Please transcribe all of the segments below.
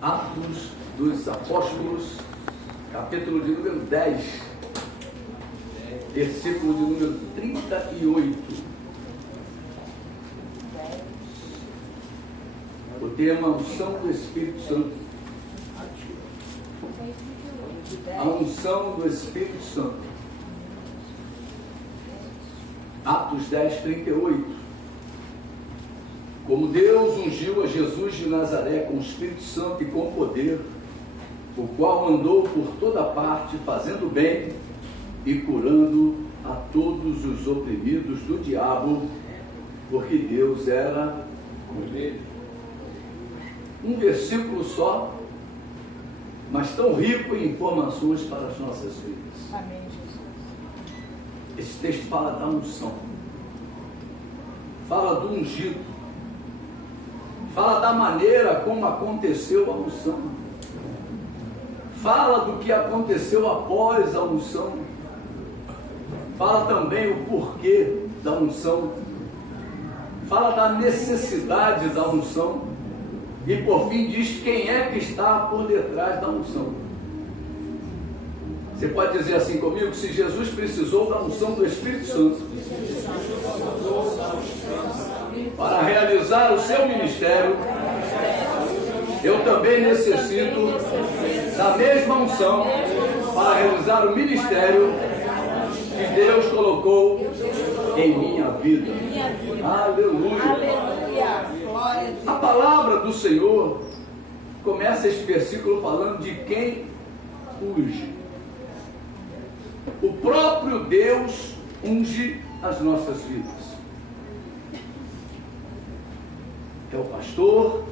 Atos dos Apóstolos, capítulo de número 10, versículo de número 38. O tema unção do Espírito Santo. A unção do Espírito Santo. Atos 10, 38. Como Deus ungiu a Jesus de Nazaré com o Espírito Santo e com poder, o qual andou por toda parte, fazendo bem e curando a todos os oprimidos do diabo, porque Deus era com ele. Um versículo só, mas tão rico em informações para as nossas vidas. Amém, Jesus. Esse texto fala da unção, fala do ungido, fala da maneira como aconteceu a unção, fala do que aconteceu após a unção, fala também o porquê da unção, fala da necessidade da unção e por fim diz quem é que está por detrás da unção. Você pode dizer assim comigo: se Jesus precisou da unção do Espírito Santo para realizar o seu ministério, eu também necessito da mesma unção para realizar o ministério que Deus colocou em minha vida. Aleluia! Aleluia! Glória a Deus. A palavra do Senhor começa este versículo falando de quem unge. O próprio Deus unge as nossas vidas. É o pastor,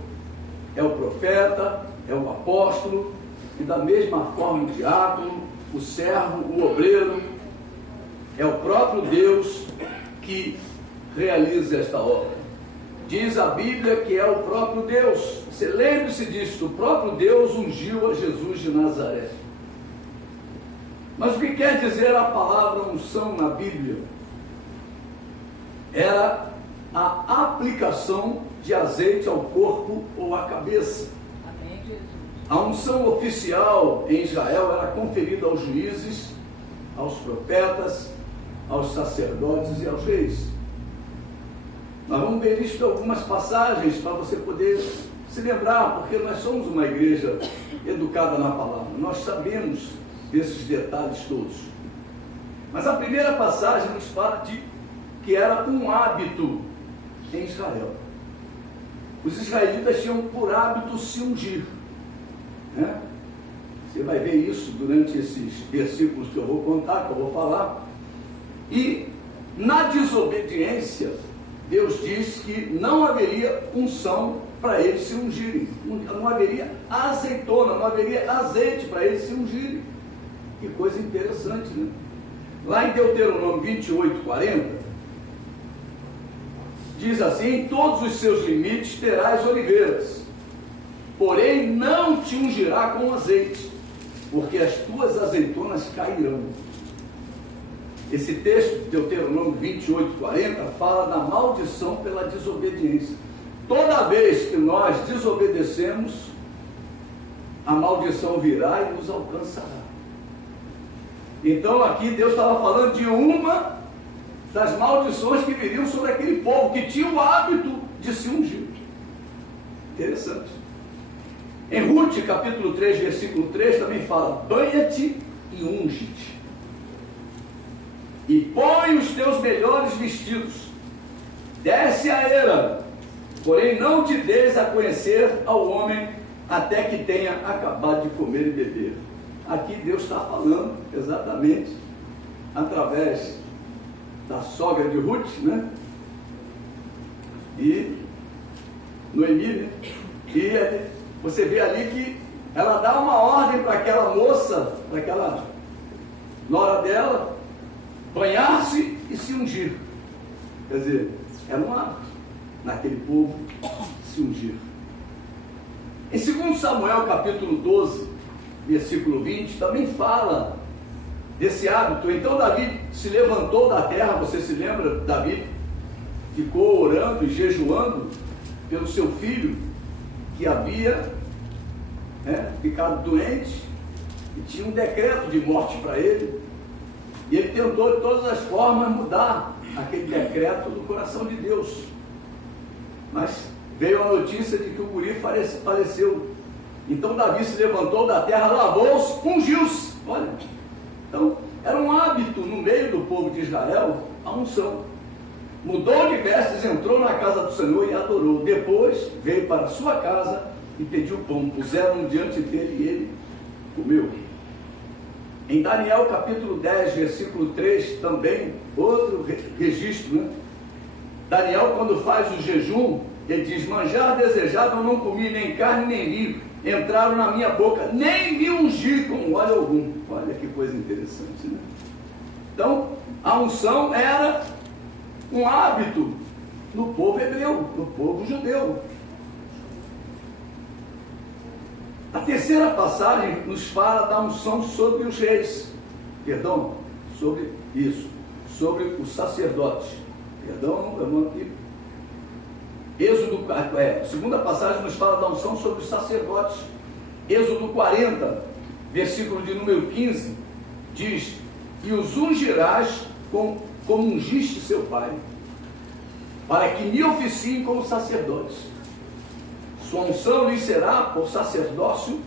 é o profeta, é o apóstolo, e da mesma forma o diácono, o servo, o obreiro. É o próprio Deus que realiza esta obra. Diz a Bíblia que é o próprio Deus. Você lembre-se disso: o próprio Deus ungiu a Jesus de Nazaré. Mas o que quer dizer a palavra unção na Bíblia? Era a aplicação de azeite ao corpo ou à cabeça. Amém, Jesus. A unção oficial em Israel era conferida aos juízes, aos profetas, aos sacerdotes e aos reis. Nós vamos ver isso em algumas passagens para você poder se lembrar, porque nós somos uma igreja educada na palavra, nós sabemos desses detalhes todos. Mas a primeira passagem nos fala de que era um hábito em Israel. Os israelitas tinham por hábito se ungir, né? Você vai ver isso durante esses versículos que eu vou contar, que eu vou falar. E na desobediência, Deus diz que não haveria unção para eles se ungirem, não haveria azeitona, não haveria azeite para eles se ungirem. Que coisa interessante, né? Lá em Deuteronômio 28, 40, diz assim: em todos os seus limites terás oliveiras, porém não te ungirá com azeite, porque as tuas azeitonas cairão. Esse texto de Deuteronômio 28, 40 fala da maldição pela desobediência. Toda vez que nós desobedecemos, a maldição virá e nos alcançará. Então aqui Deus estava falando de uma das maldições que viriam sobre aquele povo que tinha o hábito de se ungir. Interessante. Em Ruth, capítulo 3, versículo 3, também fala: banha-te e unge-te, e põe os teus melhores vestidos, desce a era, porém não te des a conhecer ao homem até que tenha acabado de comer e beber. Aqui Deus está falando exatamente através da sogra de Ruth, né? E Noemi, né? E você vê ali que ela dá uma ordem para aquela moça, para aquela nora dela, banhar-se e se ungir. Quer dizer, era um hábito naquele povo se ungir. Em 2 Samuel capítulo 12, versículo 20, também fala desse hábito. Então Davi se levantou da terra, você se lembra? Davi ficou orando e jejuando pelo seu filho que havia ficado doente e tinha um decreto de morte para ele. E ele tentou de todas as formas mudar aquele decreto do coração de Deus. Mas veio a notícia de que o guri faleceu. Então Davi se levantou da terra, lavou-se, ungiu-se. Olha, então era um hábito no meio do povo de Israel a unção. Mudou de vestes, entrou na casa do Senhor e adorou. Depois veio para a sua casa e pediu pão. Puseram diante dele e ele comeu. Em Daniel capítulo 10, versículo 3, também outro registro, né? Daniel, quando faz o jejum, ele diz: manjar desejado eu não comi, nem carne nem vinho entraram na minha boca, nem me ungi com óleo algum. Olha que coisa interessante, né? Então, a unção era um hábito no povo hebreu, no povo judeu. A terceira passagem nos fala da unção sobre os reis, sobre os sacerdotes. A segunda passagem nos fala da unção sobre os sacerdotes. Êxodo 40, versículo de número 15, diz: e os ungirás como ungiste seu pai, para que me oficiem como sacerdotes. Sua unção lhes será por sacerdócio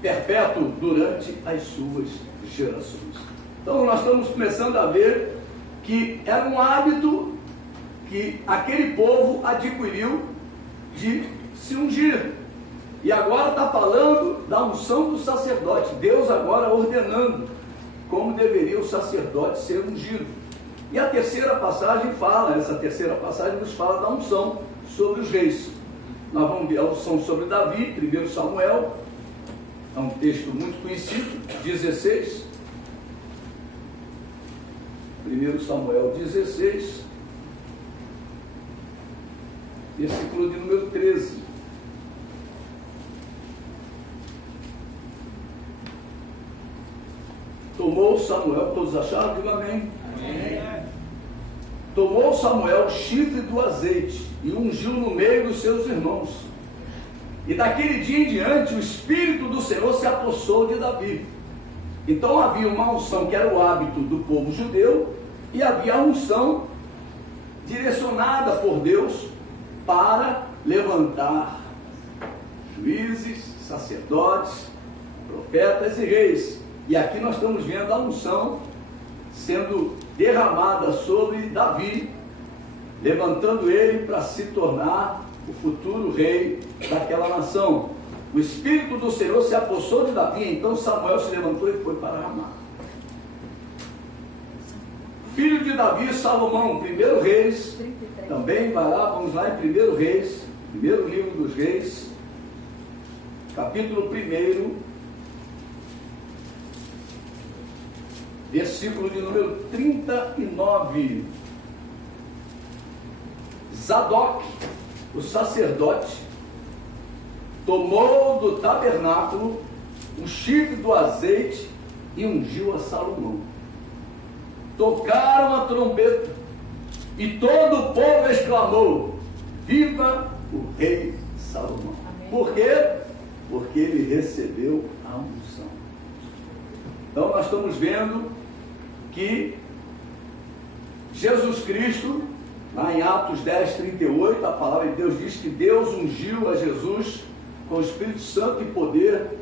perpétuo durante as suas gerações. Então nós estamos começando a ver que era um hábito que aquele povo adquiriu de se ungir. E agora está falando da unção do sacerdote. Deus agora ordenando como deveria o sacerdote ser ungido. E a terceira passagem nos fala da unção sobre os reis. Nós vamos ver a unção sobre Davi, 1 Samuel, é um texto muito conhecido, 16. 1 Samuel 16, versículo de número 13. Tomou Samuel, todos acharam? Diga amém. Amém. Tomou Samuel o chifre do azeite e ungiu no meio dos seus irmãos. E daquele dia em diante o Espírito do Senhor se apossou de Davi. Então havia uma unção que era o hábito do povo judeu, e havia a unção direcionada por Deus para levantar juízes, sacerdotes, profetas e reis. E aqui nós estamos vendo a unção sendo derramada sobre Davi, levantando ele para se tornar o futuro rei daquela nação. O Espírito do Senhor se apossou de Davi, então Samuel se levantou e foi para Ramá. Filho de Davi, Salomão, 1 Reis, também vai lá, vamos lá em 1 Reis, primeiro livro dos Reis, capítulo 1, versículo de número 39. Zadok, o sacerdote, tomou do tabernáculo o chifre do azeite e ungiu a Salomão. Tocaram a trombeta e todo o povo exclamou: viva o rei Salomão. Amém. Por quê? Porque ele recebeu a unção. Então nós estamos vendo que Jesus Cristo, lá em Atos 10, 38, a palavra de Deus diz que Deus ungiu a Jesus com o Espírito Santo e poder,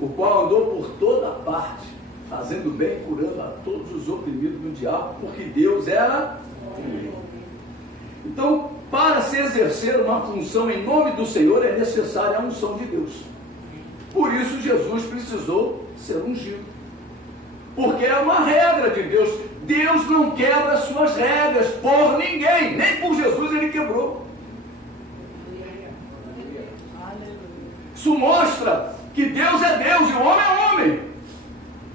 o qual andou por toda parte, fazendo bem e curando a todos os oprimidos do diabo, porque Deus era com ele. Então, para se exercer uma função em nome do Senhor, é necessária a unção de Deus. Por isso Jesus precisou ser ungido, porque é uma regra de Deus. Deus não quebra as suas regras por ninguém, nem por Jesus ele quebrou. Isso mostra que Deus é Deus e o homem é homem.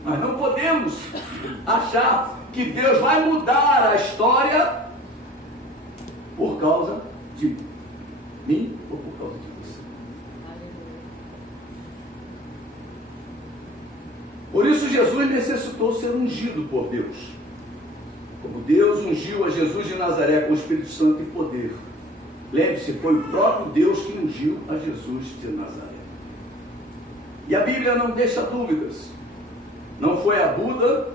Mas não podemos achar que Deus vai mudar a história por causa de mim ou por causa de você. Por isso Jesus necessitou ser ungido por Deus. Como Deus ungiu a Jesus de Nazaré com o Espírito Santo e poder. Lembre-se, foi o próprio Deus que ungiu a Jesus de Nazaré. E a Bíblia não deixa dúvidas. Não foi a Buda,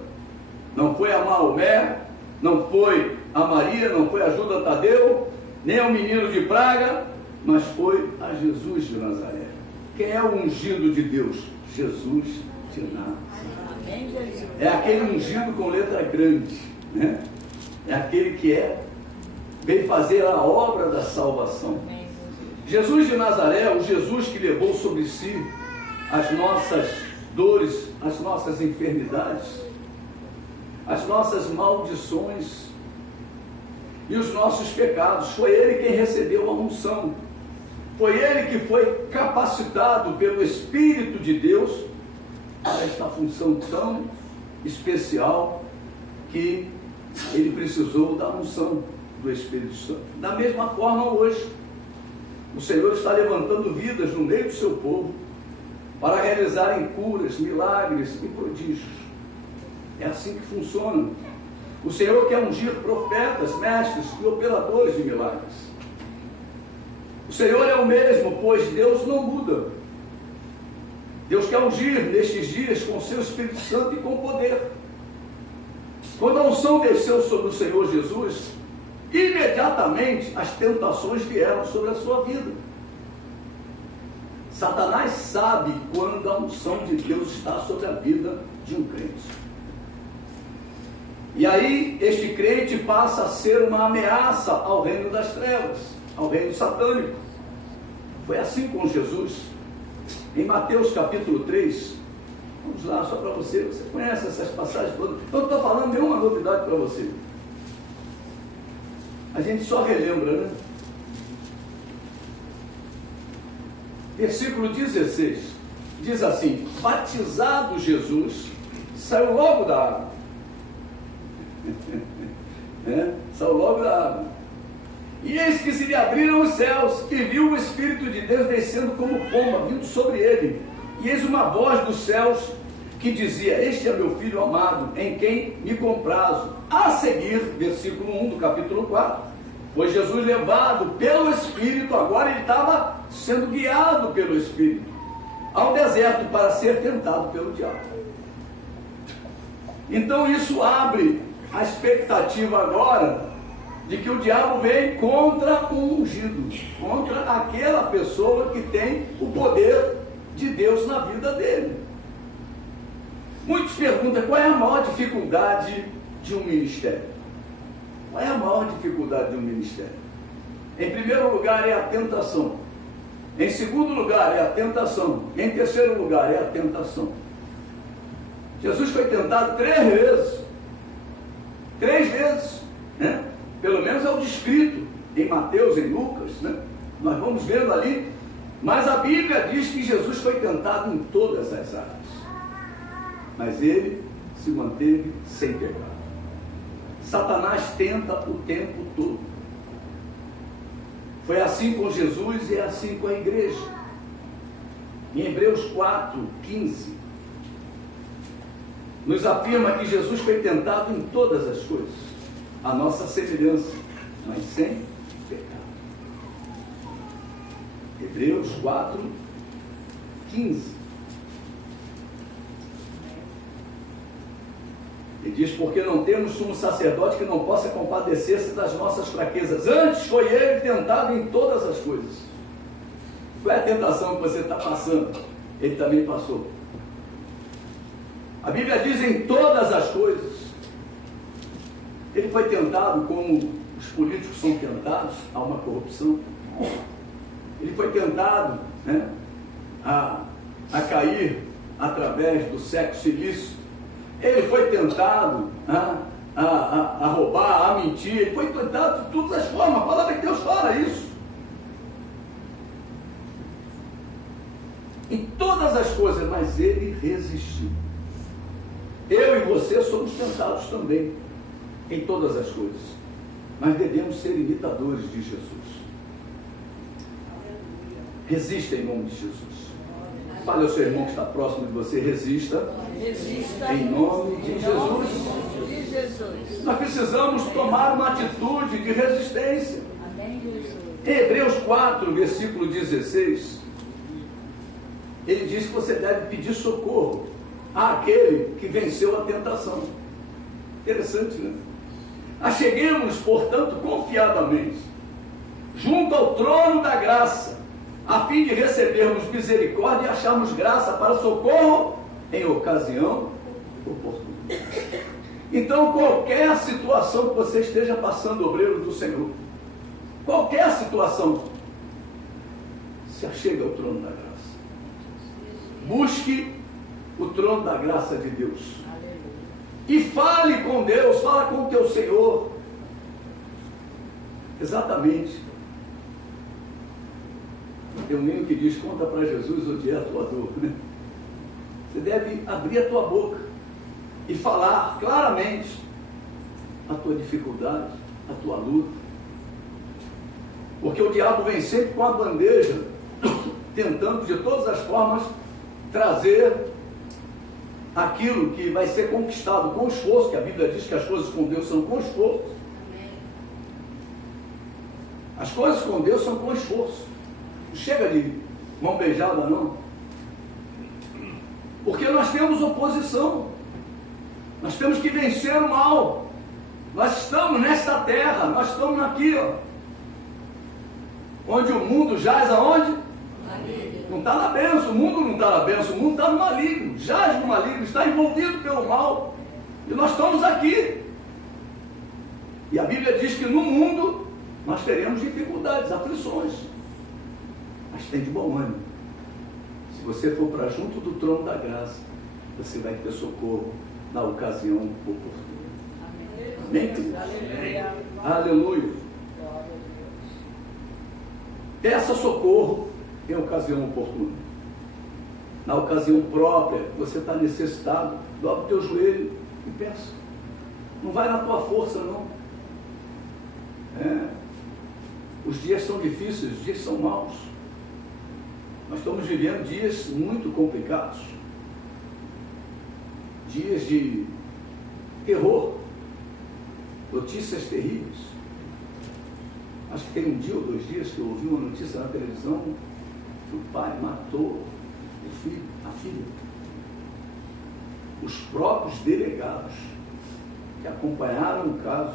não foi a Maomé, não foi a Maria, não foi a Judas Tadeu, nem ao menino de Praga, mas foi a Jesus de Nazaré. Quem é o ungido de Deus? Jesus de Nazaré. É aquele ungido com letra grande, né? É aquele que veio fazer a obra da salvação. Jesus de Nazaré, o Jesus que levou sobre si as nossas dores, as nossas enfermidades, as nossas maldições e os nossos pecados. Foi Ele quem recebeu a unção. Foi Ele que foi capacitado pelo Espírito de Deus para esta função tão especial que Ele precisou da unção do Espírito Santo. Da mesma forma hoje, o Senhor está levantando vidas no meio do seu povo para realizarem curas, milagres e prodígios. É assim que funciona. O Senhor quer ungir profetas, mestres e operadores de milagres. O Senhor é o mesmo, pois Deus não muda. Deus quer ungir nestes dias com o seu Espírito Santo e com poder. Quando a unção desceu sobre o Senhor Jesus, imediatamente as tentações vieram sobre a sua vida. Satanás sabe quando a unção de Deus está sobre a vida de um crente. E aí este crente passa a ser uma ameaça ao reino das trevas, ao reino satânico. Foi assim com Jesus. Em Mateus capítulo 3, vamos lá, só para você conhece essas passagens todas. Eu não estou falando nenhuma novidade para você. A gente só relembra, né? Versículo 16, diz assim: batizado Jesus, saiu logo da água. Saiu logo da água. E eis que se lhe abriram os céus, e viu o Espírito de Deus descendo como pomba, vindo sobre ele. E eis uma voz dos céus que dizia: este é meu Filho amado, em quem me comprazo. A seguir, versículo 1 do capítulo 4, foi Jesus levado pelo Espírito, agora ele estava sendo guiado pelo Espírito, ao deserto para ser tentado pelo diabo. Então isso abre a expectativa agora de que o diabo vem contra o ungido, contra aquela pessoa que tem o poder de Deus na vida dele. Muitos perguntam: qual é a maior dificuldade de um ministério? Qual é a maior dificuldade de um ministério? Em primeiro lugar é a tentação. Em segundo lugar é a tentação. Em terceiro lugar é a tentação. Jesus foi tentado 3 vezes. 3 vezes, né? Pelo menos é o descrito em Mateus, em Lucas, né? Nós vamos vendo ali. Mas a Bíblia diz que Jesus foi tentado em todas as áreas. Mas ele se manteve sem pecado. Satanás tenta o tempo todo. Foi assim com Jesus e é assim com a igreja. Em Hebreus 4:15, nos afirma que Jesus foi tentado em todas as coisas, a nossa semelhança, mas sem pecado. Hebreus 4:15. Ele diz: porque não temos sumo sacerdote que não possa compadecer-se das nossas fraquezas. Antes foi ele tentado em todas as coisas. Qual é a tentação que você está passando? Ele também passou. A Bíblia diz: em todas as coisas. Ele foi tentado como os políticos são tentados a uma corrupção. Ele foi tentado, né, a cair através do sexo ilícito. Ele foi tentado a roubar, a mentir. Ele foi tentado de todas as formas. A palavra de Deus fala isso. Em todas as coisas, mas ele resistiu. Eu e você somos tentados também, em todas as coisas. Mas devemos ser imitadores de Jesus. Resista em nome de Jesus. Fale ao seu irmão que está próximo de você: resista, em nome de Jesus. Nós precisamos tomar uma atitude de resistência. Em Hebreus 4, versículo 16, ele diz que você deve pedir socorro àquele que venceu a tentação. Interessante, né? Acheguemos, portanto, confiadamente, junto ao trono da graça, a fim de recebermos misericórdia e acharmos graça para socorro em ocasião oportuna. Então, qualquer situação que você esteja passando, obreiro do Senhor, qualquer situação, se achegue ao trono da graça. Busque o trono da graça de Deus. E fale com Deus, fala com o teu Senhor. Exatamente. Tem um menino que diz, conta para Jesus onde é a tua dor, né? Você deve abrir a tua boca e falar claramente a tua dificuldade, a tua luta. Porque o diabo vem sempre com a bandeja, tentando de todas as formas trazer aquilo que vai ser conquistado com esforço, que a Bíblia diz que as coisas com Deus são com esforço. As coisas com Deus são com esforço. Não chega de mão beijada, não. Porque nós temos oposição. Nós temos que vencer o mal. Nós estamos nesta terra, nós estamos aqui, ó. Onde o mundo jaz aonde? Não está na bênção, o mundo não está na bênção, o mundo está no maligno, jaz no maligno, está envolvido pelo mal. E nós estamos aqui. E a Bíblia diz que no mundo nós teremos dificuldades, aflições. Mas tem de bom ânimo. Se você for para junto do trono da graça, você vai ter socorro na ocasião oportuna. Amém, queridos? Aleluia. Aleluia. Peça socorro em ocasião oportuna. Na ocasião própria, você está necessitado, dobra o teu joelho e peça. Não vai na tua força, não. Os dias são difíceis, os dias são maus. Nós estamos vivendo dias muito complicados. Dias de terror. Notícias terríveis. Acho que tem um dia ou 2 dias que eu ouvi uma notícia na televisão que o pai matou o filho, a filha. Os próprios delegados que acompanharam o caso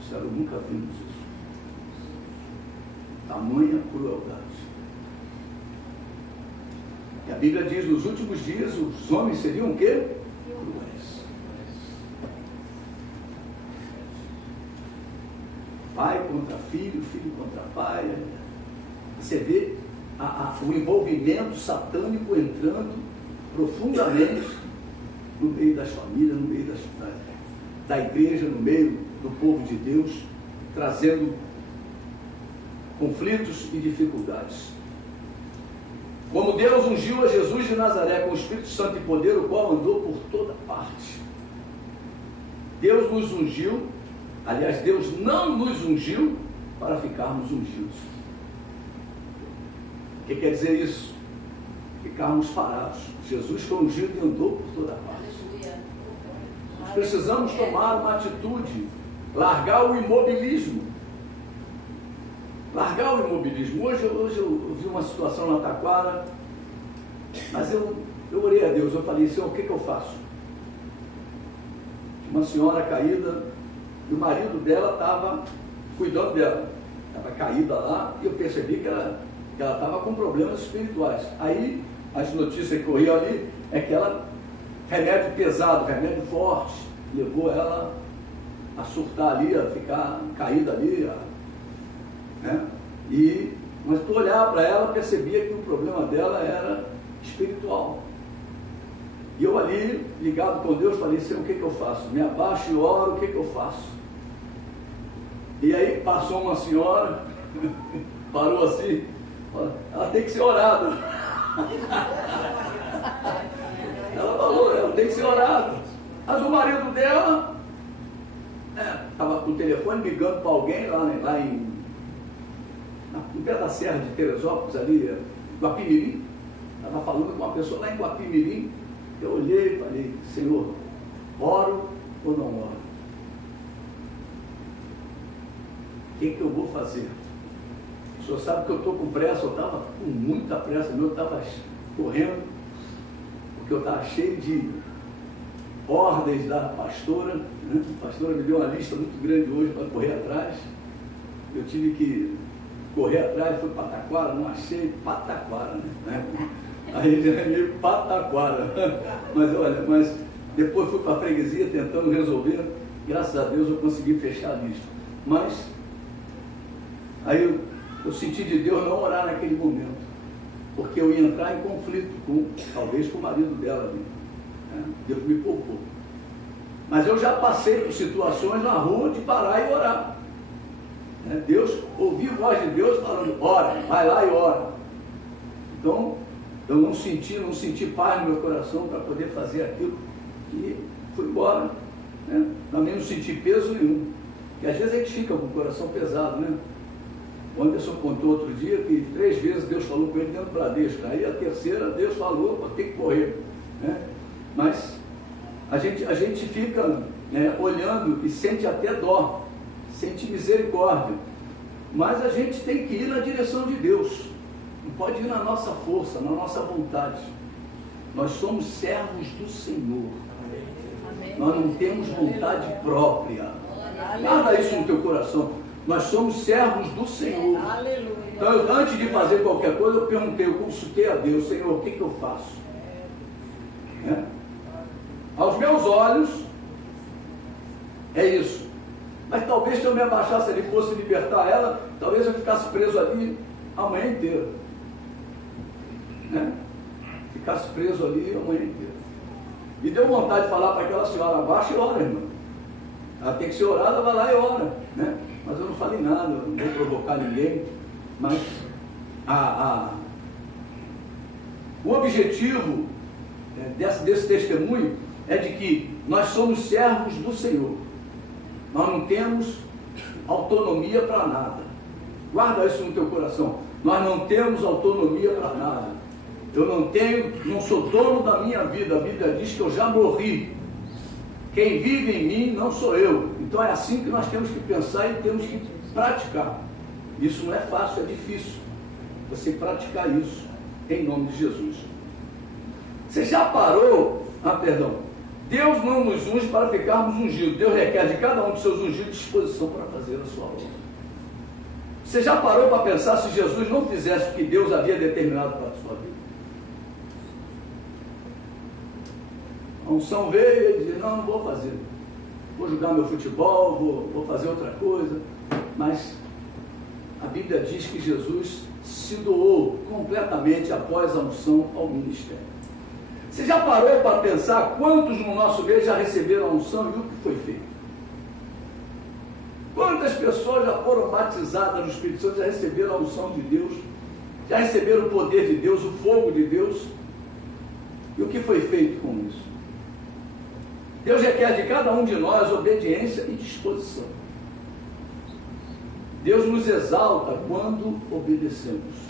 disseram, nunca vimos isso. Tamanha crueldade. E a Bíblia diz, nos últimos dias, os homens seriam o quê? Cruéis. Pai contra filho, filho contra pai. Você vê o envolvimento satânico entrando profundamente no meio das famílias, no meio da igreja, no meio do povo de Deus, trazendo conflitos e dificuldades. Como Deus ungiu a Jesus de Nazaré com o Espírito Santo e poder, o qual andou por toda parte. Deus nos ungiu, aliás, Deus não nos ungiu para ficarmos ungidos. O que quer dizer isso? Ficarmos parados. Jesus foi ungido e andou por toda parte. Nós precisamos tomar uma atitude, largar o imobilismo. Largar o imobilismo. Hoje eu vi uma situação na Taquara, mas eu orei a Deus, eu falei, Senhor, o que eu faço? Uma senhora caída, e o marido dela estava cuidando dela, estava caída lá, e eu percebi que ela estava com problemas espirituais. Aí, as notícias que corriam ali, é que ela, remédio pesado, remédio forte, levou ela a surtar ali, a ficar caída ali, né? Mas tu olhar para ela, percebia que o problema dela era espiritual. E eu ali, ligado com Deus, falei, Senhor, o que eu faço? Me abaixo e oro, o que eu faço? E aí passou uma senhora, parou assim, ela tem que ser orada. Ela falou, ela tem que ser orada. Mas o marido dela estava com o telefone ligando para alguém lá no pé da serra de Teresópolis, ali, Guapimirim. Estava falando com uma pessoa lá em Guapimirim. Eu olhei e falei, Senhor, oro ou não oro? O que eu vou fazer? O senhor sabe que eu estou com pressa, eu estava com muita pressa, eu estava correndo, porque eu estava cheio de ordens da pastora, né? A pastora me deu uma lista muito grande hoje para correr atrás. Eu tive que correr atrás, fui para Taquara, não achei Pataquara, né? Aí meio Pataquara. Mas olha, depois fui para a freguesia tentando resolver, graças a Deus eu consegui fechar a lista. Mas aí eu senti de Deus não orar naquele momento, porque eu ia entrar em conflito talvez com o marido dela ali. Deus me poupou. Mas eu já passei por situações na rua de parar e orar. Deus, ouvi a voz de Deus falando, ora, vai lá e ora. Então, eu não senti paz no meu coração para poder fazer aquilo e fui embora. Também não senti peso nenhum. Porque às vezes a gente fica com o coração pesado, né? O Anderson contou outro dia que 3 vezes Deus falou com ele dentro do Bradesco. Aí a terceira Deus falou, vou ter que correr. Mas a gente fica olhando e sente até dó, sente misericórdia, mas a gente tem que ir na direção de Deus, não pode ir na nossa força, na nossa vontade. Nós somos servos do Senhor. Amém. Nós não temos vontade própria. Guarda isso no teu coração. Nós somos servos do Senhor. Aleluia. Então, antes de fazer qualquer coisa, eu perguntei, eu consultei a Deus, Senhor, o que eu faço? Aos meus olhos, é isso. Mas talvez se eu me abaixasse ali, fosse libertar ela, talvez eu ficasse preso ali a manhã inteira. Ficasse preso ali a manhã inteira. Me deu vontade de falar para aquela senhora, abaixa e ora, irmão. Ela tem que ser orada, vai lá e ora. Mas eu não falei nada, eu não vou provocar ninguém. Mas o objetivo desse testemunho é de que nós somos servos do Senhor. Nós não temos autonomia para nada. Guarda isso no teu coração. Nós não temos autonomia para nada. Eu não sou dono da minha vida. A Bíblia diz que eu já morri. Quem vive em mim não sou eu. Então é assim que nós temos que pensar e temos que praticar. Isso não é fácil, é difícil. Você praticar isso em nome de Jesus. Você já parou? Deus não nos unge para ficarmos ungidos. Deus requer de cada um de seus ungidos disposição para fazer a sua obra. Você já parou para pensar se Jesus não fizesse o que Deus havia determinado para a sua vida? A unção veio e ele disse, não vou fazer. Vou jogar meu futebol, vou fazer outra coisa. Mas a Bíblia diz que Jesus se doou completamente após a unção ao ministério. Você já parou para pensar quantos no nosso meio já receberam a unção e o que foi feito? Quantas pessoas já foram batizadas no Espírito Santo, já receberam a unção de Deus, já receberam o poder de Deus, o fogo de Deus? E o que foi feito com isso? Deus requer de cada um de nós obediência e disposição. Deus nos exalta quando obedecemos.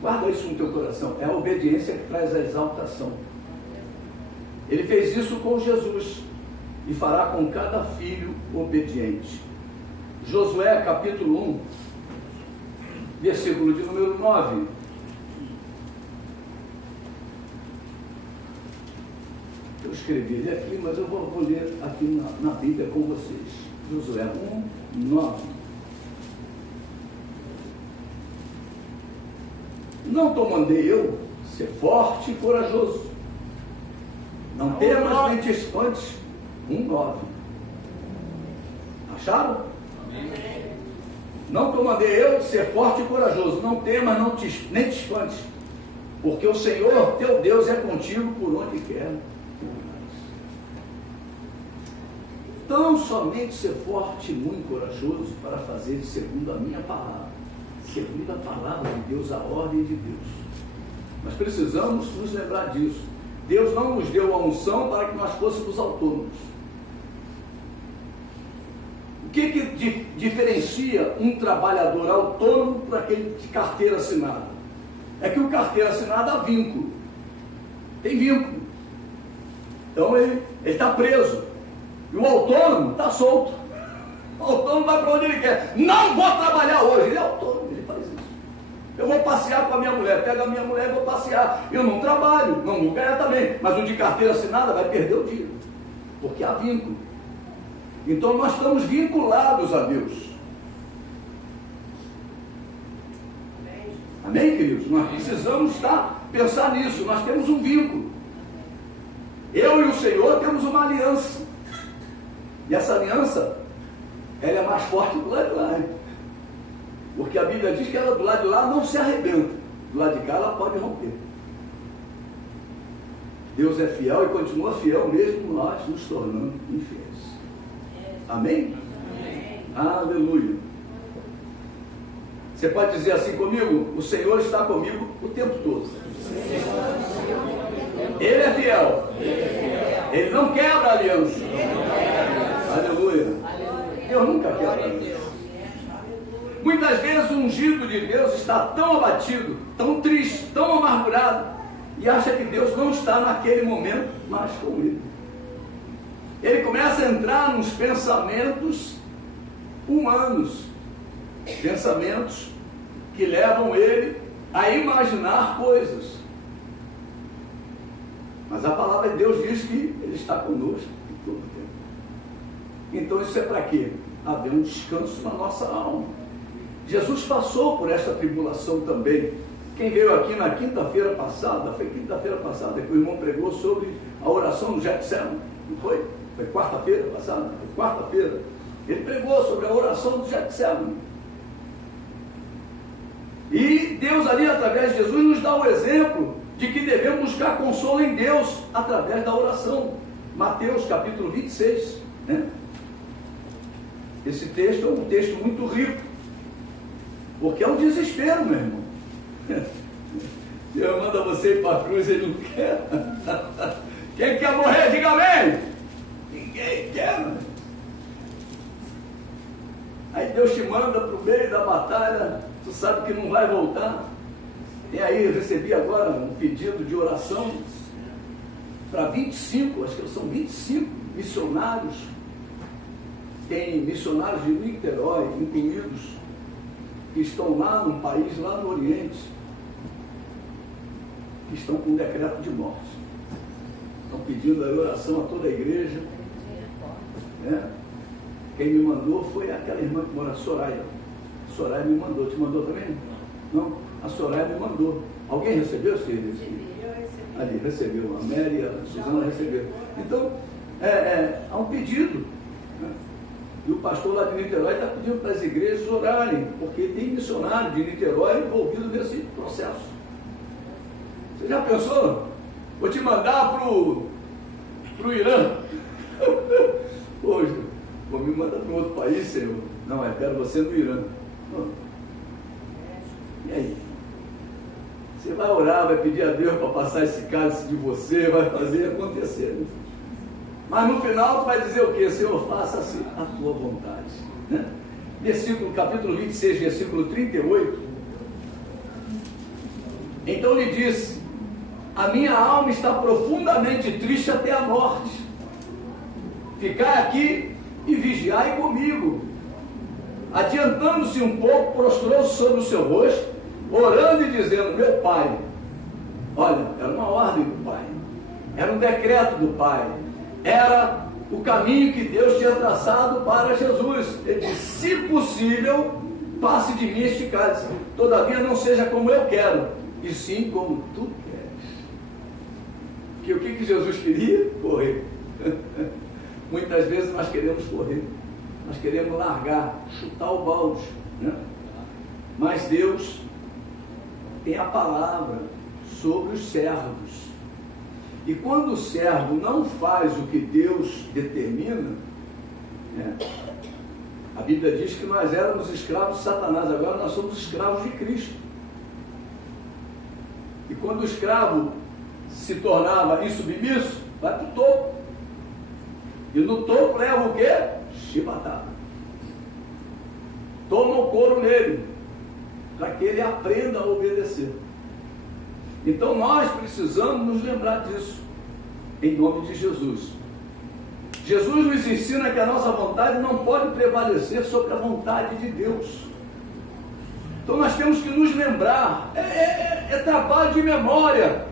Guarda isso no teu coração. É a obediência que traz a exaltação. Ele fez isso com Jesus e fará com cada filho obediente. Josué capítulo 1, versículo de número 9. Eu escrevi ele aqui, mas eu vou ler aqui na Bíblia com vocês. Josué 1, 9. Não te mandei eu ser forte e corajoso. Não temas nem te espantes. 1:9. Acharam? Amém. Não te mandei eu ser forte e corajoso. Não temas, nem te espantes. Porque o Senhor, teu Deus, é contigo por onde quer. Tão somente ser forte e muito corajoso para fazer segundo a minha palavra. Segundo a palavra de Deus, a ordem de Deus. Nós precisamos nos lembrar disso. Deus não nos deu a unção para que nós fôssemos autônomos. O que diferencia um trabalhador autônomo para aquele de carteira assinada? É que o carteira assinada há vínculo. Tem vínculo. Então ele está preso. E o autônomo está solto. O autônomo vai para onde ele quer. Não vou trabalhar hoje. Ele é autônomo, ele faz isso. Eu vou passear com a minha mulher, pego a minha mulher e vou passear. Eu não trabalho, não vou ganhar também, mas o de carteira assinada vai perder o dia, porque há vínculo. Então nós estamos vinculados a Deus. Amém, queridos? Nós precisamos pensar nisso, nós temos um vínculo. Eu e o Senhor temos uma aliança. E essa aliança, ela é mais forte do lado de lá. Porque a Bíblia diz que ela do lado de lá não se arrebenta. Do lado de cá ela pode romper. Deus é fiel e continua fiel mesmo nós nos tornando infiéis. Amém? Amém. Aleluia. Você pode dizer assim comigo? O Senhor está comigo o tempo todo. Ele é fiel. Ele não quebra a aliança. Aleluia. Deus nunca quebra a aliança. Muitas vezes o ungido de Deus está tão abatido, tão triste, tão amargurado, e acha que Deus não está naquele momento mais com ele. Ele começa a entrar nos pensamentos humanos, pensamentos que levam ele a imaginar coisas. Mas a palavra de Deus diz que ele está conosco em todo o tempo. Então isso é para quê? Haver um descanso na nossa alma. Jesus passou por essa tribulação também. Quem veio aqui na quinta-feira passada, foi quinta-feira passada que o irmão pregou sobre a oração do Getsemane, não foi? Foi quarta-feira passada? Foi quarta-feira. Ele pregou sobre a oração do Getsemane. E Deus ali, através de Jesus, nos dá o exemplo de que devemos buscar consolo em Deus através da oração. Mateus capítulo 26, né? Esse texto é um texto muito rico, porque é um desespero, meu irmão. Deus manda você ir para a cruz, ele não quer. Quem quer morrer, diga amém. Ninguém quer, meu. Aí Deus te manda para o meio da batalha, tu sabe que não vai voltar. E aí eu recebi agora um pedido de oração para 25, acho que são 25 missionários. Tem missionários de Niterói incluídos, que estão lá num país, lá no Oriente, que estão com um decreto de morte. Estão pedindo a oração a toda a igreja. Né? Quem me mandou foi aquela irmã que mora, Soraya. Soraya me mandou. Te mandou também? Não? A Soraya me mandou. Alguém recebeu esse? Eu recebi. Ali, recebeu. A Mary e a Suzana receberam. Então, há um pedido. Né? E o pastor lá de Niterói está pedindo para as igrejas orarem, porque tem missionário de Niterói envolvido nesse processo. Você já pensou? Vou te mandar para o Irã. Hoje, vou me mandar para um outro país, Senhor. Não, quero você no Irã. E aí? Você vai orar, vai pedir a Deus para passar esse cálice de você, vai fazer acontecer. Né? Mas no final tu vai dizer o quê? Senhor, faça-se a tua vontade. Né? Capítulo 26, versículo 38. Então lhe disse: a minha alma está profundamente triste até a morte. Ficai aqui e vigiai comigo. Adiantando-se um pouco, prostrou-se sobre o seu rosto, orando e dizendo: meu pai. Olha, era uma ordem do pai, era um decreto do pai, era o caminho que Deus tinha traçado para Jesus. Ele disse: se possível, passe de mim este cálice, todavia não seja como eu quero, e sim como tu queres. Que o que Jesus queria? Correr. Muitas vezes nós queremos correr, nós queremos largar, chutar o balde, né? Mas Deus tem a palavra sobre os servos. E quando o servo não faz o que Deus determina, né? A Bíblia diz que nós éramos escravos de Satanás, agora nós somos escravos de Cristo. E quando o escravo se tornava insubmisso, vai para o topo. E no topo leva o quê? Chibatada. Toma o couro nele, para que ele aprenda a obedecer. Então nós precisamos nos lembrar disso, em nome de Jesus. Jesus nos ensina que a nossa vontade não pode prevalecer sobre a vontade de Deus. Então nós temos que nos lembrar, é trabalho de memória.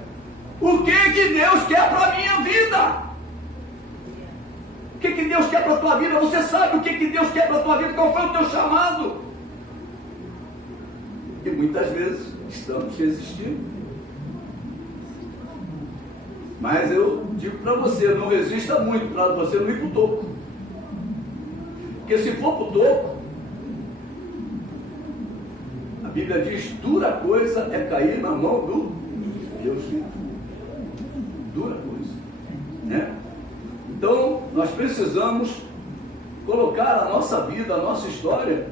O que Deus quer para a minha vida? O que Deus quer para a tua vida? Você sabe o que Deus quer para a tua vida? Qual foi o teu chamado? E muitas vezes estamos resistindo. Mas eu digo para você, não resista muito, para você não ir para o topo. Porque se for para o topo, a Bíblia diz, dura coisa é cair na mão do Deus vivo. Dura coisa, né? Então, nós precisamos colocar a nossa vida, a nossa história,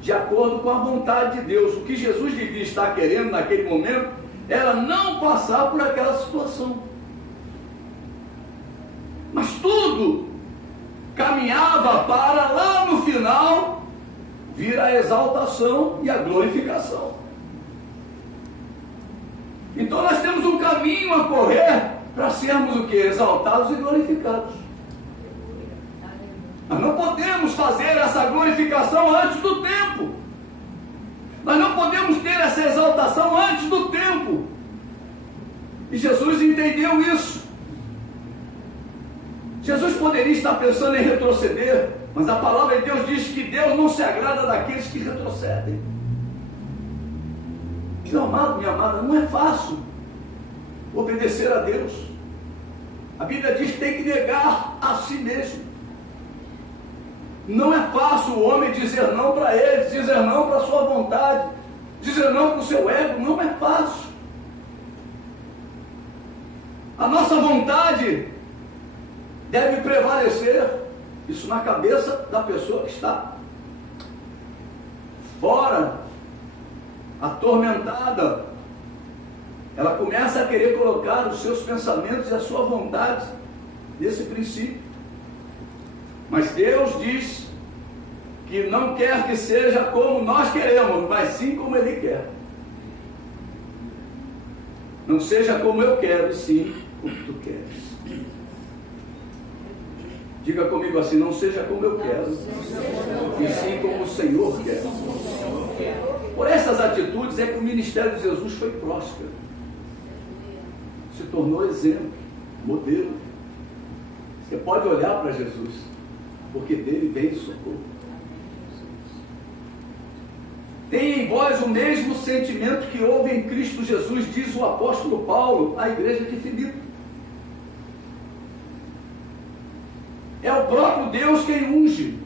de acordo com a vontade de Deus. O que Jesus devia estar querendo naquele momento era não passar por aquela situação. Mas tudo caminhava para lá no final vir a exaltação e a glorificação. Então nós temos um caminho a correr para sermos o que? Exaltados e glorificados. Nós não podemos fazer essa glorificação antes do tempo. Nós não podemos ter essa exaltação antes do tempo. E Jesus entendeu isso. Jesus poderia estar pensando em retroceder, mas a palavra de Deus diz que Deus não se agrada daqueles que retrocedem. Meu amado, minha amada, não é fácil obedecer a Deus. A Bíblia diz que tem que negar a si mesmo. Não é fácil o homem dizer não para ele, dizer não para a sua vontade, dizer não para o seu ego, não é fácil. A nossa vontade deve prevalecer, isso na cabeça da pessoa que está fora, atormentada. Ela começa a querer colocar os seus pensamentos e a sua vontade nesse princípio. Mas Deus diz que não quer que seja como nós queremos, mas sim como Ele quer. Não seja como eu quero, sim como tu queres. Diga comigo assim, não seja como eu quero, e sim como o Senhor quer. Por essas atitudes é que o ministério de Jesus foi próspero. Se tornou exemplo, modelo. Você pode olhar para Jesus, porque dele vem socorro. Tem em vós o mesmo sentimento que houve em Cristo Jesus, diz o apóstolo Paulo à igreja de Filipe. É o próprio Deus quem unge.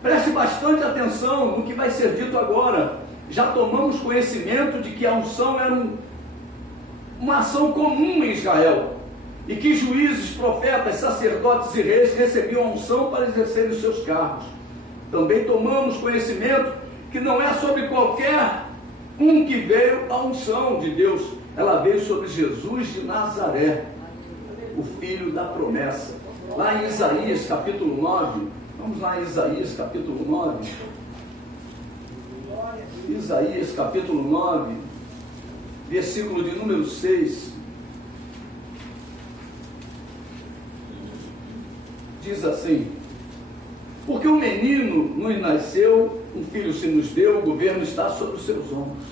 Preste bastante atenção no que vai ser dito agora. Já tomamos conhecimento de que a unção era uma ação comum em Israel, e que juízes, profetas, sacerdotes e reis recebiam a unção para exercerem os seus cargos. Também tomamos conhecimento que não é sobre qualquer um que veio a unção de Deus. Ela veio sobre Jesus de Nazaré, o filho da promessa. Lá em Isaías capítulo 9, vamos lá em Isaías capítulo 9. Isaías capítulo 9, versículo de número 6. Diz assim: porque um menino nos nasceu, um filho se nos deu, o governo está sobre os seus ombros.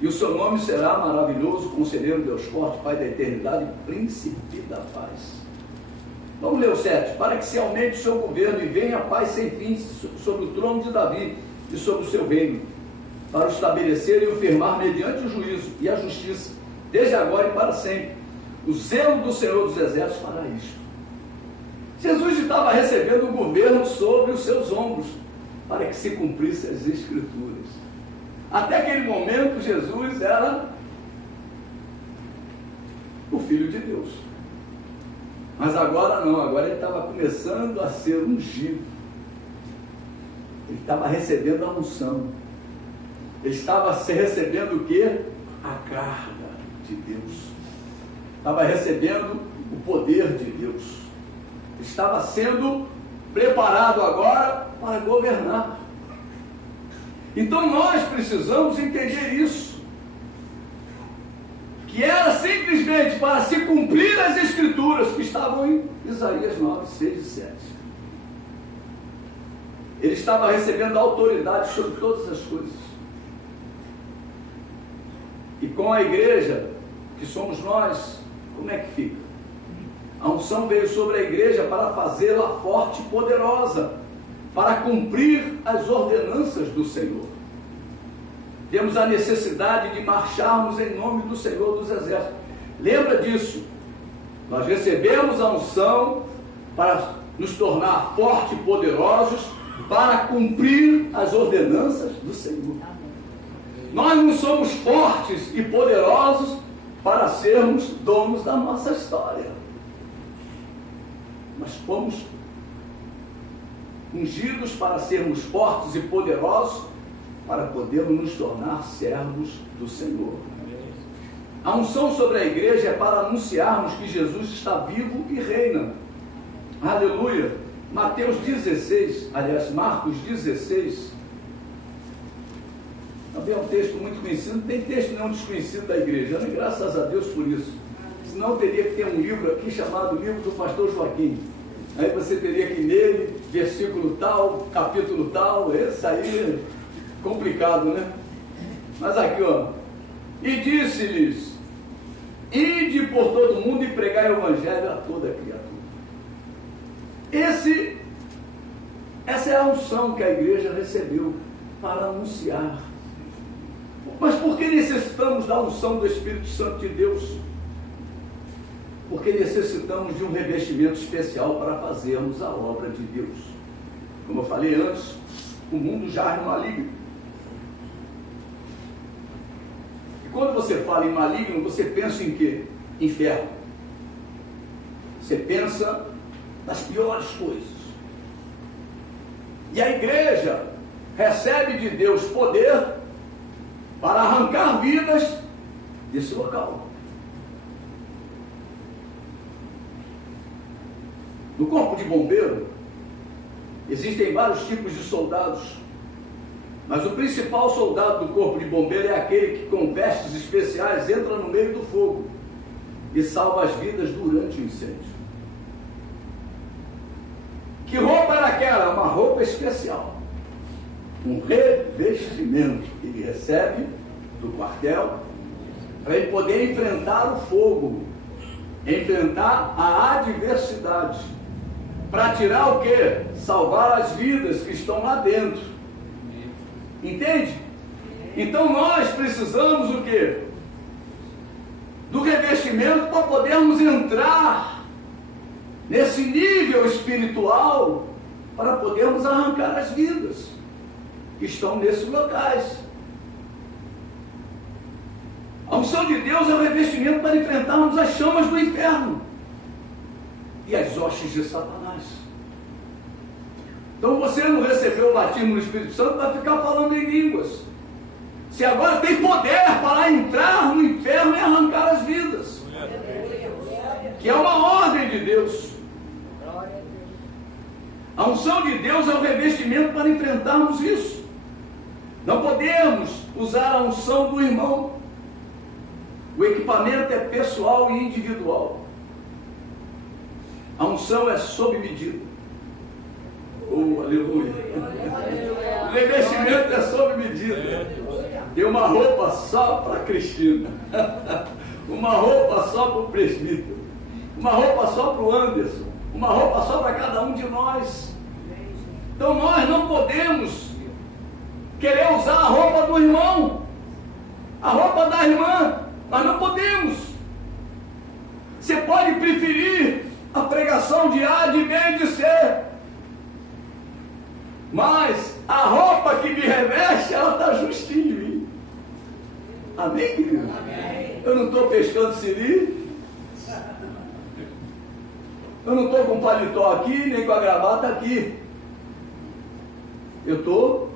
E o seu nome será maravilhoso, Conselheiro, Deus forte, Pai da eternidade, Príncipe da paz. Vamos ler o 7. Para que se aumente o seu governo e venha a paz sem fim sobre o trono de Davi e sobre o seu reino, para o estabelecer e o firmar mediante o juízo e a justiça, desde agora e para sempre. O zelo do Senhor dos Exércitos fará isto. Jesus estava recebendo o governo sobre os seus ombros, para que se cumprissem as Escrituras. Até aquele momento, Jesus era o Filho de Deus. Mas agora não, agora ele estava começando a ser ungido. Ele estava recebendo a unção. Ele estava recebendo o quê? A carga de Deus. Estava recebendo o poder de Deus. Estava sendo preparado agora para governar. Então nós precisamos entender isso, que era simplesmente para se cumprir as Escrituras que estavam em Isaías 9, 6 e 7. ele estava recebendo autoridade sobre todas as coisas. E com a igreja, que somos nós, como é que fica? A unção veio sobre a igreja para fazê-la forte e poderosa, para cumprir as ordenanças do Senhor. Temos a necessidade de marcharmos em nome do Senhor dos Exércitos. Lembra disso? Nós recebemos a unção para nos tornar fortes e poderosos, para cumprir as ordenanças do Senhor. Nós não somos fortes e poderosos para sermos donos da nossa história. Nós fomos ungidos para sermos fortes e poderosos, para podermos nos tornar servos do Senhor. A unção sobre a igreja é para anunciarmos que Jesus está vivo e reina. Aleluia! Mateus 16, aliás, Marcos 16, também é um texto muito conhecido, não tem texto não desconhecido da igreja, né? Graças a Deus por isso. Senão teria que ter um livro aqui chamado Livro do Pastor Joaquim. Aí você teria que ler versículo tal, capítulo tal, esse aí é complicado, né? Mas aqui, ó, e disse-lhes: ide por todo mundo e pregai o evangelho a toda criatura. Essa é a unção que a igreja recebeu para anunciar. Mas por que necessitamos da unção do Espírito Santo de Deus? Porque necessitamos de um revestimento especial para fazermos a obra de Deus. Como eu falei antes, o mundo jaz no maligno. E quando você fala em maligno, você pensa em quê? Inferno. Você pensa nas piores coisas. E a igreja recebe de Deus poder para arrancar vidas desse local. No corpo de bombeiro, existem vários tipos de soldados, mas o principal soldado do corpo de bombeiro é aquele que, com vestes especiais, entra no meio do fogo e salva as vidas durante o incêndio. Que roupa era aquela? Uma roupa especial, um revestimento que ele recebe do quartel para ele poder enfrentar o fogo, enfrentar a adversidade, para tirar o quê? Salvar as vidas que estão lá dentro. Entende? Então nós precisamos o quê? Do revestimento para podermos entrar nesse nível espiritual, para podermos arrancar as vidas que estão nesses locais. A unção de Deus é o revestimento para enfrentarmos as chamas do inferno e as hostes de Satanás. Então você não recebeu o batismo no Espírito Santo para ficar falando em línguas. Se agora tem poder para entrar no inferno e arrancar as vidas, que é uma ordem de Deus. A unção de Deus é o revestimento para enfrentarmos isso. Não podemos usar a unção do irmão. O equipamento é pessoal e individual. A unção é sob medida. Oh, aleluia. O revestimento é sob medida. Tem uma roupa só para Cristina, uma roupa só para o presbítero, uma roupa só para o Anderson, uma roupa só para cada um de nós. Então nós não podemos querer usar a roupa do irmão, a roupa da irmã. Nós não podemos. Você pode preferir a pregação de A, de B e de C, mas a roupa que me reveste, ela está justinha em mim. Amém, querido? Amém. Eu não estou pescando siri, eu não estou com o paletó aqui, nem com a gravata aqui. Eu estou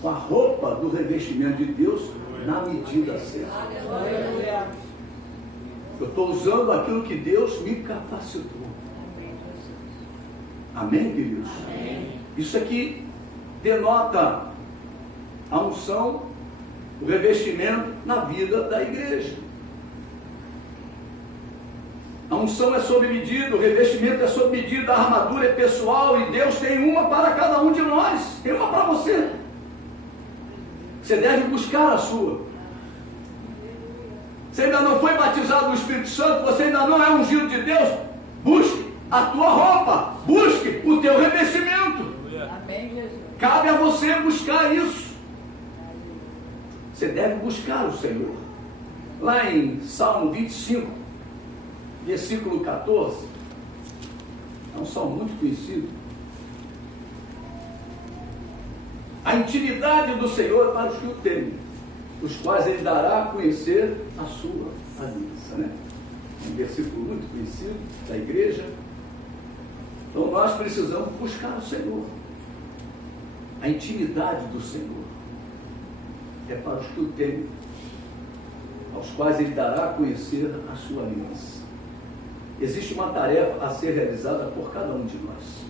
com a roupa do revestimento de Deus na medida certa. Eu estou usando aquilo que Deus me capacitou. Amém, queridos? Amém. Isso aqui denota a unção, o revestimento na vida da igreja. A unção é sob medida, o revestimento é sob medida, a armadura é pessoal e Deus tem uma para cada um de nós. Tem uma para você. Você deve buscar a sua. Você ainda não foi batizado no Espírito Santo, você ainda não é ungido de Deus, busque a tua roupa, busque o teu revestimento. Amém, Jesus. Cabe a você buscar isso. Você deve buscar o Senhor. Lá em Salmo 25, versículo 14, é um salmo muito conhecido. A intimidade do Senhor é para os que o temem, os quais Ele dará a conhecer a sua aliança, né? Um versículo muito conhecido da igreja. Então nós precisamos buscar o Senhor. A intimidade do Senhor é para os que o temem, aos quais Ele dará a conhecer a sua aliança. Existe uma tarefa a ser realizada por cada um de nós.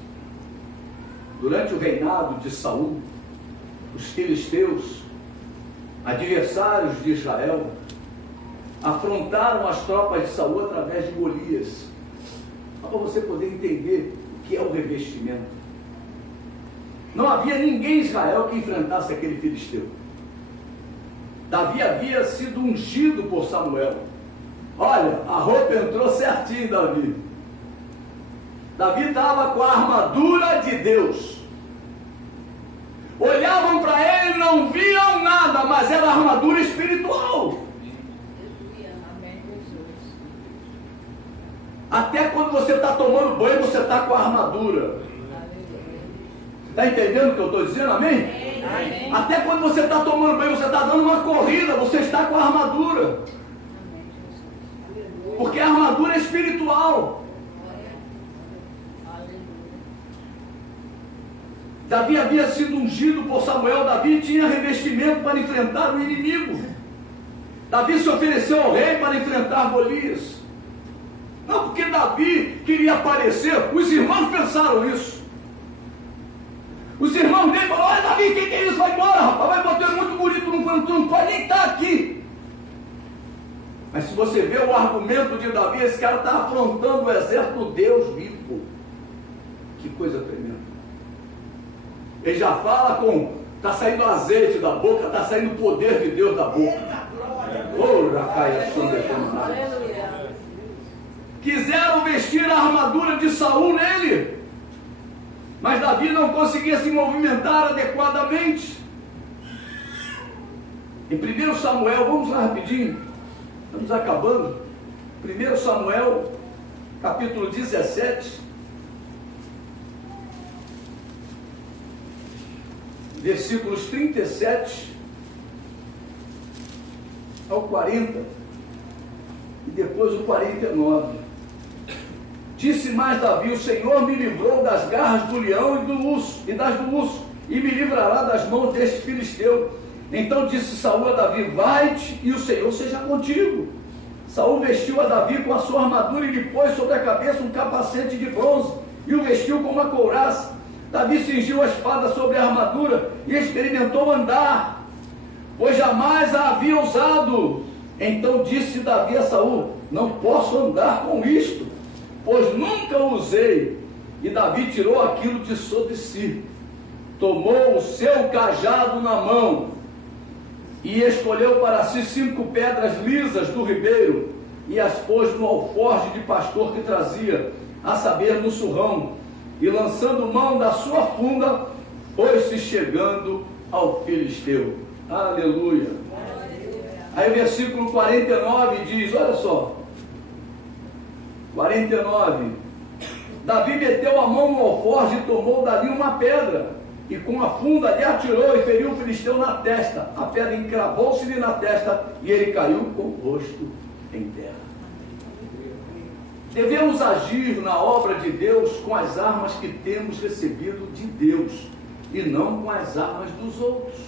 Durante o reinado de Saul, os filisteus, adversários de Israel, afrontaram as tropas de Saul através de Golias. Só para você poder entender o que é o revestimento. Não havia ninguém em Israel que enfrentasse aquele filisteu. Davi havia sido ungido por Samuel. Olha, a roupa entrou certinho, Davi. Davi estava com a armadura de Deus. Olhavam para ele e não viam nada, mas era armadura espiritual. Amém, Jesus. Até quando você está tomando banho, você está com a armadura. Está entendendo o que eu estou dizendo? Amém? Amém. Até quando você está tomando banho, você está dando uma corrida, você está com a armadura. Amém, Jesus. Porque a armadura é espiritual. Aleluia. Davi havia sido ungido por Samuel. Davi tinha revestimento para enfrentar o inimigo. Davi se ofereceu ao rei para enfrentar Golias. Não porque Davi queria aparecer. Os irmãos pensaram isso. Os irmãos dele falaram: olha, Davi, quem é isso? Vai embora, rapaz, vai botar muito bonito no canto, não pode nem estar aqui. Mas se você vê o argumento de Davi, esse cara está afrontando o exército do Deus vivo. Que coisa tremenda. Ele já fala com, está saindo azeite da boca, está saindo o poder de Deus da boca. Aleluia. Quiseram vestir a armadura de Saul nele, mas Davi não conseguia se movimentar adequadamente. Em 1 Samuel, vamos lá rapidinho, estamos acabando. 1 Samuel, capítulo 17, versículos 37 ao 40, e depois o 49. Disse mais Davi: o Senhor me livrou das garras do leão e das do urso, e me livrará das mãos deste filisteu. Então disse Saul a Davi: vai-te, e o Senhor seja contigo. Saul vestiu a Davi com a sua armadura e lhe pôs sobre a cabeça um capacete de bronze, e o vestiu com uma couraça. Davi cingiu a espada sobre a armadura e experimentou andar, pois jamais a havia usado. Então disse Davi a Saul: não posso andar com isto, pois nunca o usei. E Davi tirou aquilo de sobre si, tomou o seu cajado na mão e escolheu para si 5 pedras lisas do ribeiro e as pôs no alforje de pastor que trazia, a saber, no surrão, e lançando mão da sua funda, foi-se chegando ao filisteu. Aleluia. Aí o versículo 49 diz, olha só, 49: Davi meteu a mão no alforje e tomou dali uma pedra, e com a funda lhe atirou e feriu o filisteu na testa. A pedra encravou-se-lhe na testa e ele caiu com o rosto em terra. Devemos agir na obra de Deus com as armas que temos recebido de Deus e não com as armas dos outros.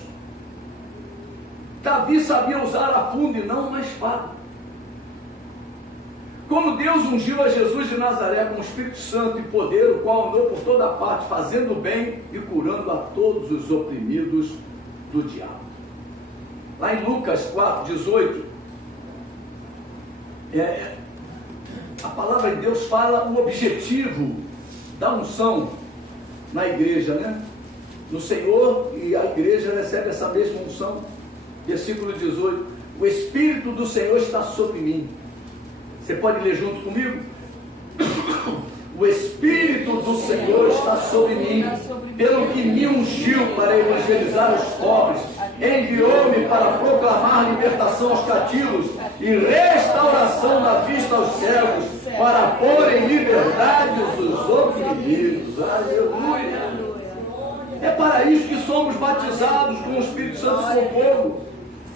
Davi sabia usar a funda e não uma espada. Como Deus ungiu a Jesus de Nazaré com o Espírito Santo e poder, o qual andou por toda parte, fazendo bem e curando a todos os oprimidos do diabo. Lá em Lucas 4:18, a palavra de Deus fala o objetivo da unção na igreja, né? No Senhor, e a igreja recebe essa mesma unção. Versículo 18: o Espírito do Senhor está sobre mim. Você pode ler junto comigo? O Espírito do Senhor está sobre mim, pelo que me ungiu para evangelizar os pobres, enviou-me para proclamar libertação aos cativos e restauração da vista aos cegos, para pôr em liberdade os oprimidos. Aleluia! É para isso que somos batizados com o Espírito Santo e com fogo,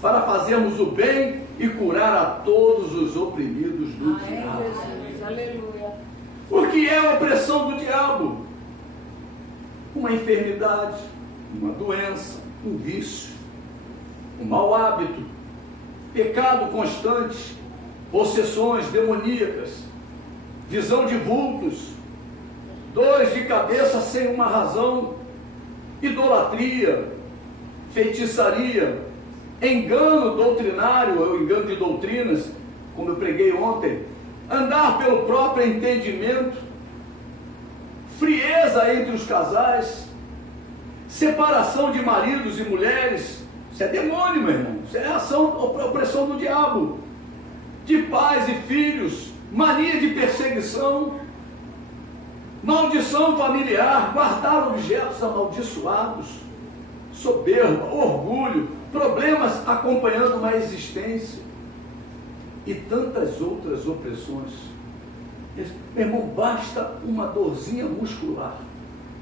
para fazermos o bem e curar a todos os oprimidos do diabo. Aleluia. O que é a opressão do diabo? Uma enfermidade, uma doença, um vício, um mau hábito, pecado constante, possessões demoníacas, visão de vultos, dores de cabeça sem uma razão, idolatria, feitiçaria, engano doutrinário, ou engano de doutrinas, como eu preguei ontem, andar pelo próprio entendimento, frieza entre os casais, separação de maridos e mulheres. Isso é demônio, meu irmão. Isso é opressão do diabo. De pais e filhos, mania de perseguição, maldição familiar, guardar objetos amaldiçoados, soberba, orgulho, problemas acompanhando uma existência e tantas outras opressões. Meu irmão, basta uma dorzinha muscular,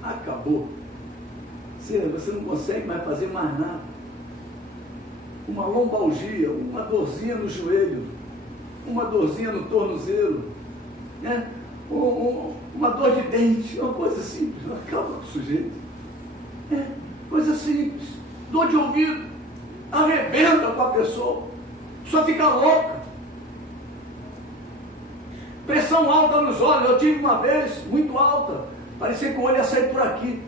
acabou. Você não consegue mais fazer mais nada. Uma lombalgia, uma dorzinha no joelho, uma dorzinha no tornozelo, né? Uma dor de dente, uma coisa simples, acaba com o sujeito. Coisa simples. Dor de ouvido, arrebenta com a pessoa, só fica louca. Pressão alta nos olhos, eu tive uma vez, muito alta, parecia que o olho ia sair por aqui.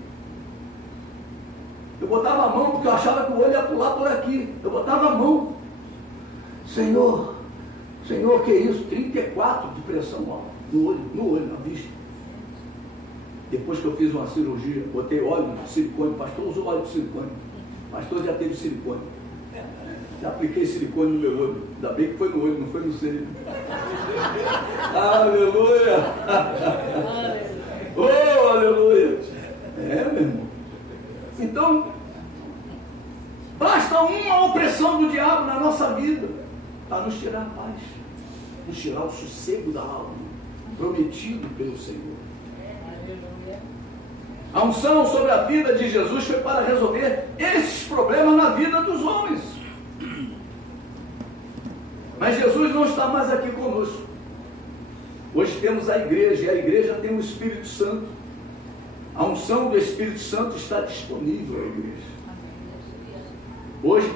Eu botava a mão porque eu achava que o olho ia pular por aqui. Eu botava a mão. Senhor, que é isso? 34 de pressão alta no olho, na vista. Depois que eu fiz uma cirurgia, botei óleo de silicone, o pastor usou óleo de silicone. O pastor já teve silicone. Já apliquei silicone no meu olho. Ainda bem que foi no olho, não foi no seio. Aleluia! Oh, aleluia! Meu irmão. Então, basta uma opressão do diabo na nossa vida para nos tirar a paz, nos tirar o sossego da alma, prometido pelo Senhor. A unção sobre a vida de Jesus foi para resolver esses problemas na vida dos homens. Mas Jesus não está mais aqui conosco. Hoje temos a igreja, e a igreja tem o Espírito Santo. A unção do Espírito Santo está disponível à igreja. Hoje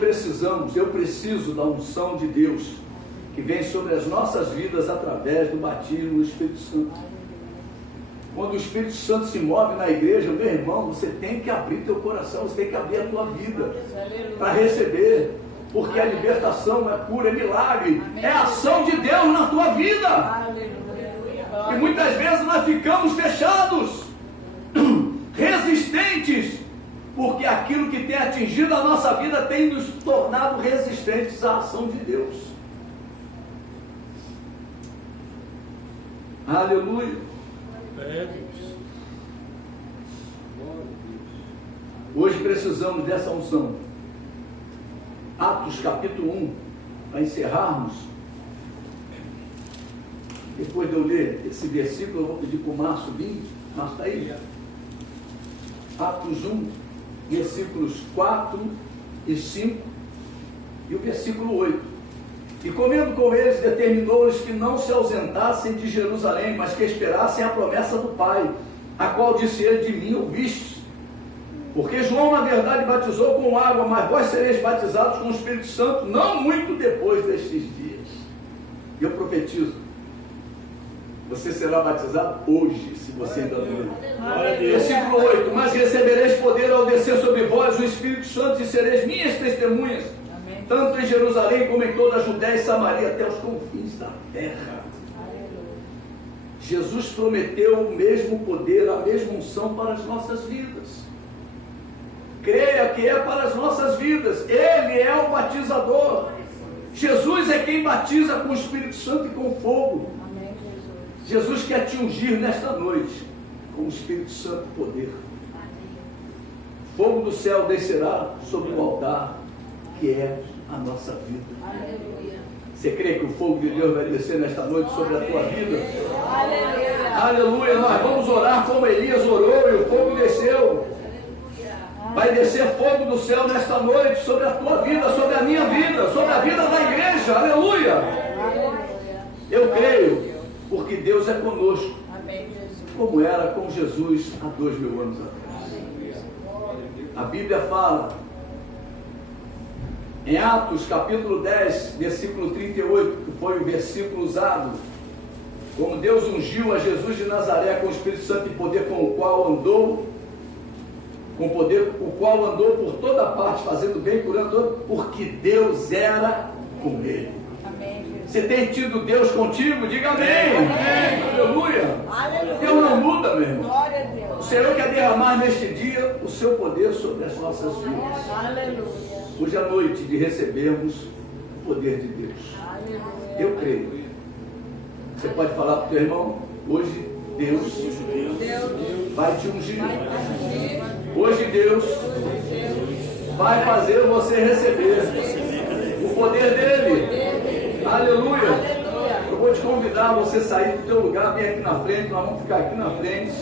eu preciso da unção de Deus, que vem sobre as nossas vidas através do batismo do Espírito Santo. Quando o Espírito Santo se move na igreja, meu irmão, você tem que abrir teu coração, você tem que abrir a tua vida para receber, porque a libertação é cura, é milagre, é a ação de Deus na tua vida. E muitas vezes nós ficamos fechados, resistentes, porque aquilo que tem atingido a nossa vida tem nos tornado resistentes à ação de Deus. Aleluia. Hoje precisamos dessa unção. Atos capítulo 1, para encerrarmos. Depois de eu ler esse versículo, eu vou pedir para o Márcio vir. Márcio está aí? Atos 1, versículos 4 e 5 e o versículo 8. E comendo com eles, determinou-lhes que não se ausentassem de Jerusalém, mas que esperassem a promessa do Pai, a qual disse ele: de mim ouvistes. Porque João, na verdade, batizou com água, mas vós sereis batizados com o Espírito Santo, não muito depois destes dias. E eu profetizo, você será batizado hoje, se você ainda não é. Versículo 8: mas recebereis poder ao descer sobre vós o Espírito Santo, e sereis minhas testemunhas, tanto em Jerusalém como em toda a Judéia e Samaria, até os confins da terra. Jesus prometeu o mesmo poder, a mesma unção para as nossas vidas. Creia que é para as nossas vidas. Ele é o batizador. Jesus é quem batiza com o Espírito Santo e com fogo. Amém, Jesus. Jesus quer te ungir nesta noite com o Espírito Santo e poder. Fogo do céu descerá sobre o altar, que é a nossa vida. Aleluia. Você crê que o fogo de Deus vai descer nesta noite sobre a tua vida? Aleluia. Aleluia. Nós vamos orar como Elias orou e o fogo desceu. Vai descer fogo do céu nesta noite sobre a tua vida, sobre a minha vida, sobre a vida da igreja. Aleluia. Aleluia. Eu creio, porque Deus é conosco, Amém, Jesus. como era com Jesus há 2000 anos atrás. A Bíblia fala, em Atos capítulo 10, versículo 38, que foi o versículo usado, como Deus ungiu a Jesus de Nazaré com o Espírito Santo e poder com o qual andou, por toda parte, fazendo bem, curando todo, porque Deus era com ele. Amém, Jesus. Você tem tido Deus contigo? Diga amém. Aleluia. Aleluia. Deus não muda, meu irmão. Glória a O Deus. Senhor quer derramar neste dia o seu poder sobre as nossas vidas. Aleluia. Hoje é a noite de recebermos o poder de Deus. Aleluia. Eu creio. Você pode falar para o teu irmão, hoje Deus vai te ungir. Hoje Deus vai fazer você receber o poder dele. Aleluia. Eu vou te convidar a você sair do teu lugar, vir aqui na frente, nós vamos ficar aqui na frente.